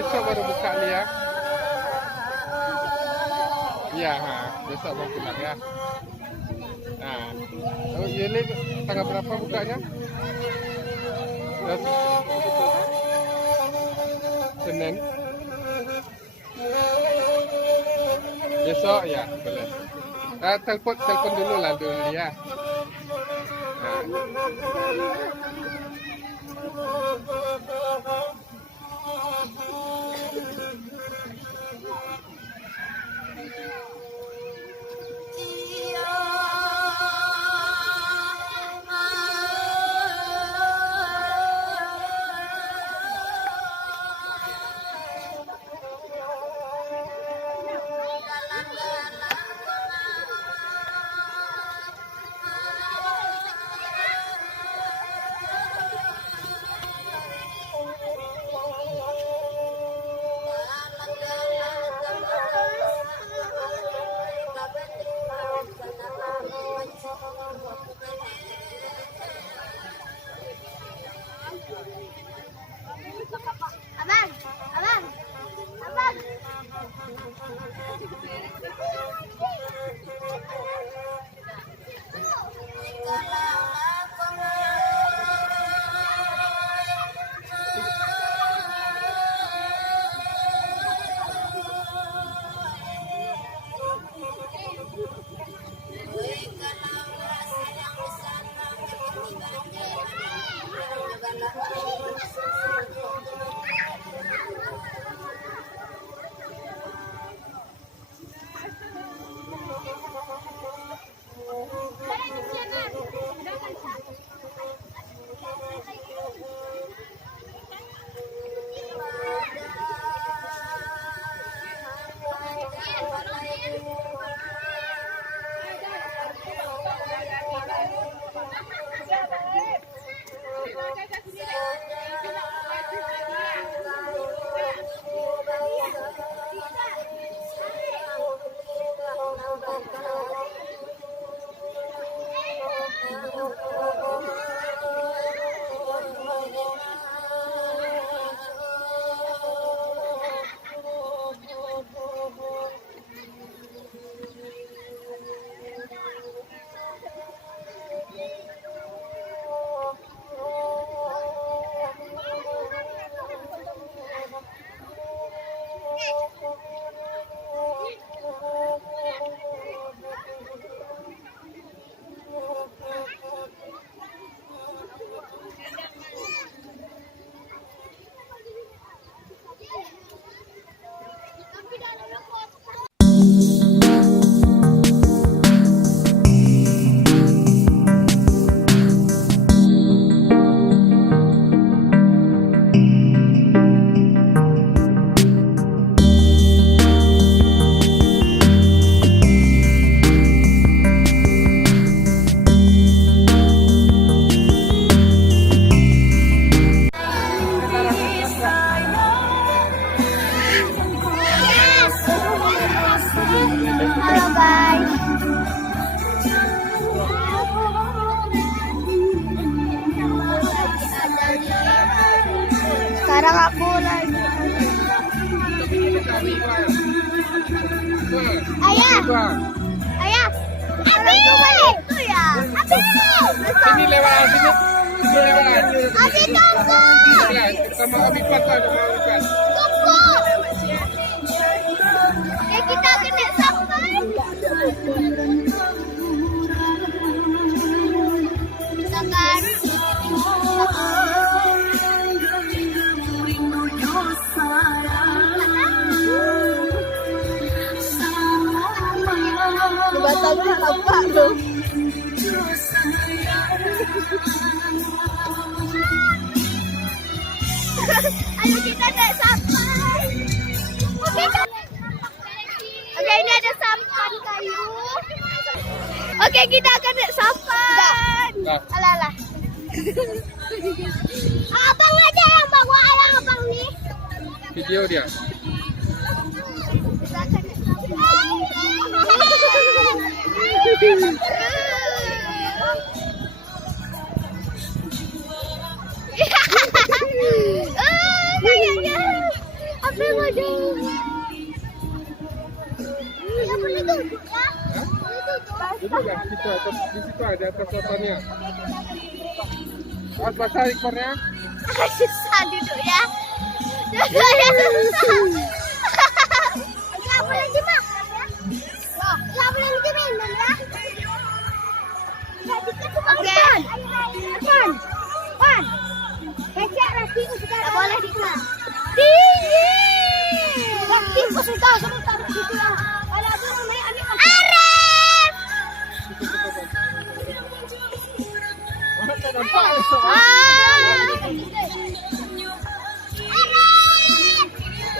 besok baru buka nih ya. Iya, besok baru pulang ya. Nah, oh, ini tanggal berapa bukanya? Senin. Besok ya, boleh. Telepon dulu lah dulu ya. Nah. Halo guys. Sekarang aku lagi. Ayah. Ayah. Abi. Itu ya. Abi. Sini lewat sini. Sini lewat. Abi tunggu. Sama Abi patah sama Abi patah. Tunggu. Kita kena sampai. Kita kan. Batalnya apa tuh? Ayo kita naik sampai. Oke, ini ada sampan kayu. Oke, kita akan naik sampan. Alah, alah. Abang aja yang bawa alang abang nih. Video dia. Kita akan naik sampan. Kayaknya. Duduk lah situ atas, di situ ada atas fotonya. Awas basah ekornya. Susah duduk ya. Duduknya susah. Nggak boleh dimakan ya. Nggak boleh diminum ya. Oke. Pan. Becek lagi sekarang. Nggak boleh dimakan. Dingin. Lagi sudah sebentar gitu ya. Ada apa namanya adik Arif.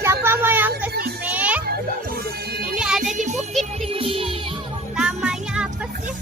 Siapa mau yang ke sini? Ini ada di Bukit Tinggi. Namanya apa sih?